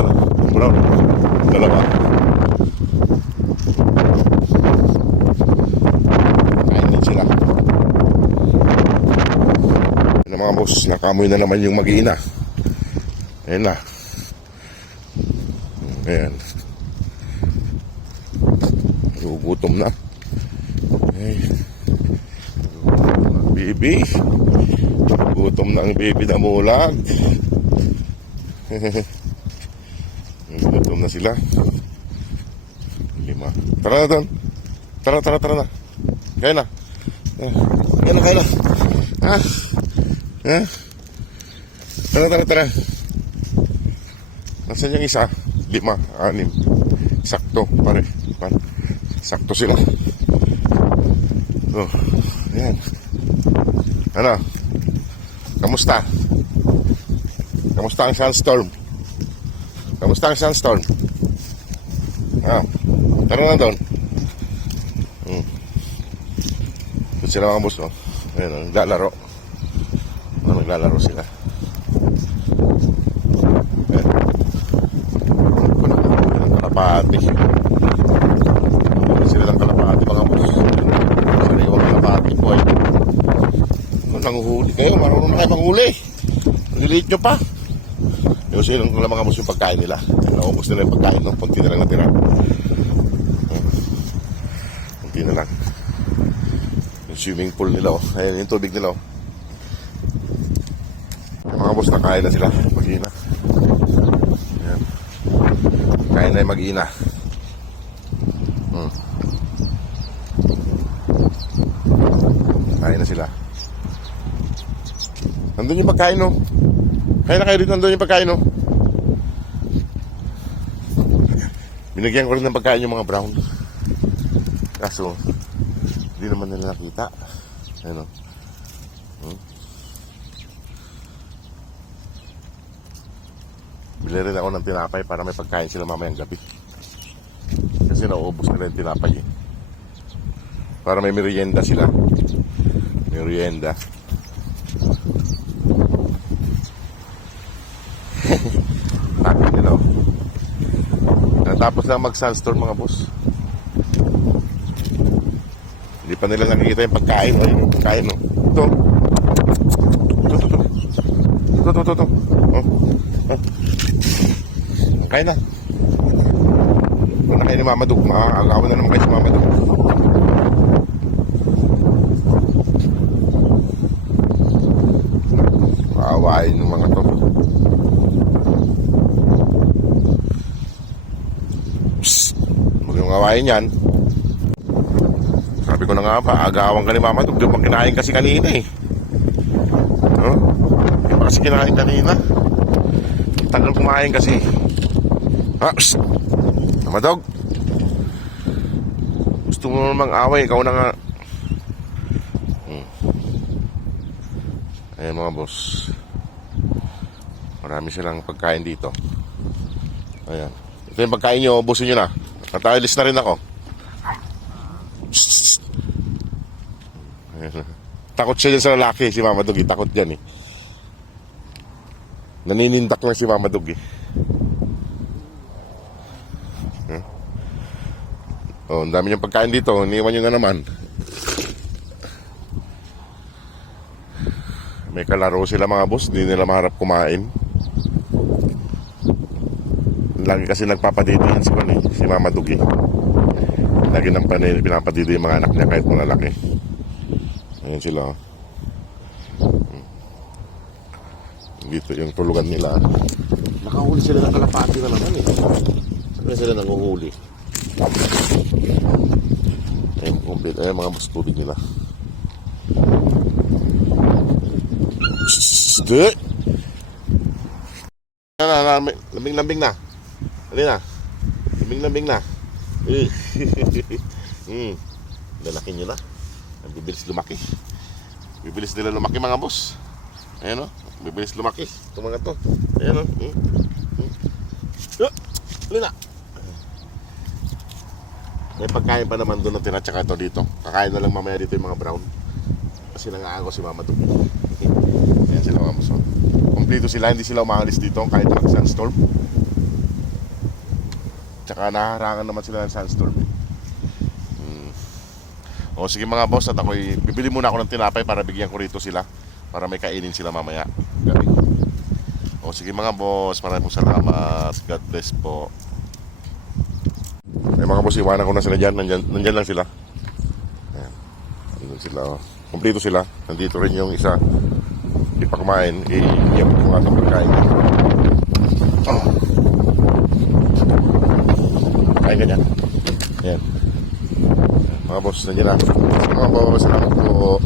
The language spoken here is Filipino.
Ito na, brown. Dalawa. Kain din sila. Ano mga boss, nakamoy na naman yung mag-iina. Ayan na. Ayan. Gugutom na. Ayan. Baby. Gutom na ang baby na mulag. Gutom na sila. 5. Tara na doon. Tara na. Kaya na. Kaya na. Tara. Nasaan yung isa? 5, 6. Sakto, pare. Sakto sila. Oh, ayan. Ano? Kamusta? Kamusta ang sandstorm? Tara na doon. Doon sila mga boss, oh. Ayan, naglalaro. Naglalaro sila. Ayan. Kalapati. Sila ng kalapati, mga boss. Sila yung kalapati po, eh. Nanguhuli kayo, marunong na kayo manghuli. Nililiit nyo pa. Yung silang mga boss yung pagkain nila. Naubos nila yung pagkain, no? Kunti na lang natira. Kunti na lang. Yung swimming pool nila, oh. Ayan yung tubig nila, oh. Yung mga boss nakain na sila. Mag-ina. Ayan. Kain na yung mag-ina. Kain na sila. Nandun yung pagkain, no? Kaya na kayo dito, nandun yung pagkain, no? Binigyan ko rin ng pagkain yung mga brown. Kaso, hindi naman nila nakita. Ano? Bili rin ako ng tinapay para may pagkain sila mamayang gabi. Kasi nauubos nila yung tinapay, eh. Para may merienda sila. Merienda. Takin nila, oh. Natapos lang mag-sandstorm, mga boss. Hindi pa nila nakikita yung pagkain, oh. Yung pagkain, oh. Ito. Oh. Kain na. Kung na kayo ni Mama Dug, makakagawa na naman kayo si Mama Dug. Maawain yung mga to. Huwag yung awayin yan. Sabi ko na nga ba, agawan ka ni Mama Dug. Di ba kinain kasi kanina, eh. No? Di ba kasi kinain kanina? Tagal kumain kasi. Mama Dug, gusto mo namang away, ikaw na nga. Ayan mga boss, marami silang pagkain dito. Ayan, ito yung pagkain nyo, ubusin nyo na. Natalis na rin ako. Ayan. Takot siya dyan sa lalaki, si Mama Dug, takot dyan, eh. Naninindak lang si Mama Dug, eh. Oh, ang dami niyang pagkain dito. Iniwan nyo na naman. May kalaro sila, mga boss. Hindi nila maharap kumain. Lagi kasi nagpapadidihan si Mama Dug, eh. Lagi nang pinapadidihan yung mga anak niya kahit malalaki. Ayan sila, oh. Dito yung tulugan nila. Nakahuli sila ng kalapati na naman, eh. Saan sila nanguhuli? Ayan, complete. Ayan, mga boss, tubig nila. Lambing-lambing na. Alin na? Lambing-lambing na. Lalaki nyo na. Bibilis lumaki. Bibilis nila lumaki, mga boss. Ayan, o. Bibilis lumaki. Itong mga to. Ayan, o. Alin na? May pagkain pa naman doon na tinatsaka ito dito. Kakain na lang mamaya dito yung mga brown. Kasi nangaango si Mama Dug. Ayan sila, mga boss. Kompleto sila, hindi sila umahalis dito kahit mag-sandstorm. Tsaka naharangan naman sila ng sandstorm. O sige mga boss, at ako'y bibili muna ako ng tinapay para bigyan ko rito sila. Para may kainin sila mamaya. Gabi. O sige mga boss, maraming salamat. God bless po. Ay mga boss, iwanan ko na sila dyan. Nandyan lang sila. Ayan. Nandun sila. Oh. Kompleto sila. Nandito rin yung isa. Hindi pa kumain. Iyan ko nga itong pagkain. Oh. Kain ka dyan. Ayan. Mga boss, nandiyan na. Mga boss, salamat po.